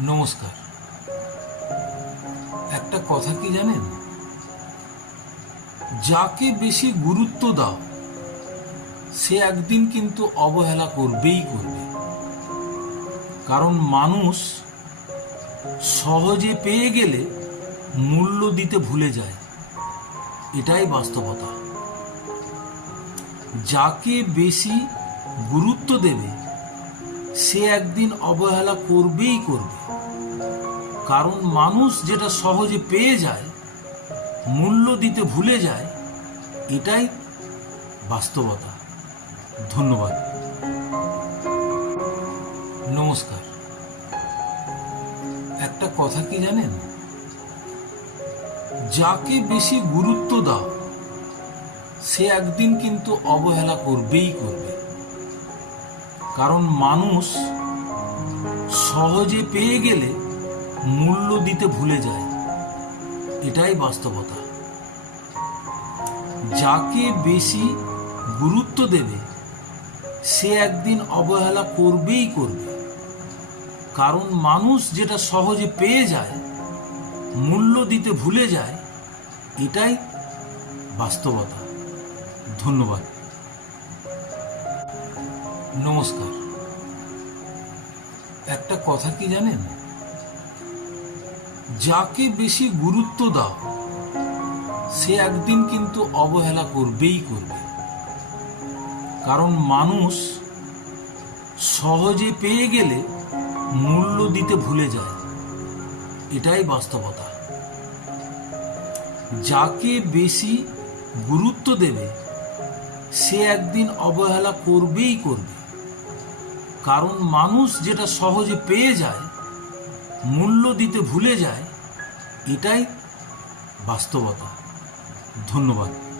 নমস্কার। একটা কথা কি জানেন, যাকে বেশি গুরুত্ব দাও সে একদিন কিন্তু অবহেলা করবেই করবে। কারণ মানুষ সহজে পেয়ে গেলে মূল্য দিতে ভুলে যায়, এটাই বাস্তবতা। যাকে বেশি গুরুত্ব দেবে সে একদিন অবহেলা করবেই করবে। কারণ মানুষ যেটা সহজে পেয়ে যায় মূল্য দিতে ভুলে যায়, এটাই বাস্তবতা। ধন্যবাদ। নমস্কার। একটা কথা কি জানেন, যাকে বেশি গুরুত্ব দাও সে একদিন কিন্তু অবহেলা করবেই করবে। কারণ মানুষ সহজে পেয়ে গেলে মূল্য দিতে ভুলে যায়, এটাই বাস্তবতা। যাকে বেশি গুরুত্ব দেবে সে একদিন অবহেলা করবেই করবে। কারণ মানুষ যেটা সহজে পেয়ে যায় মূল্য দিতে ভুলে যায়, এটাই বাস্তবতা। ধন্যবাদ। নমস্কার। একটা কথা কি জানেন, যাকে বেশি গুরুত্ব দাও সে একদিন কিন্তু অবহেলা করবেই করবে। কারণ মানুষ সহজে পেয়ে গেলে মূল্য দিতে ভুলে যায়, এটাই বাস্তবতা। যাকে বেশি গুরুত্ব দেবে সে একদিন অবহেলা করবেই করবে। কারণ মানুষ যেটা সহজে পেয়ে যায় মূল্য দিতে ভুলে যায়, এটাই বাস্তবতা। ধন্যবাদ।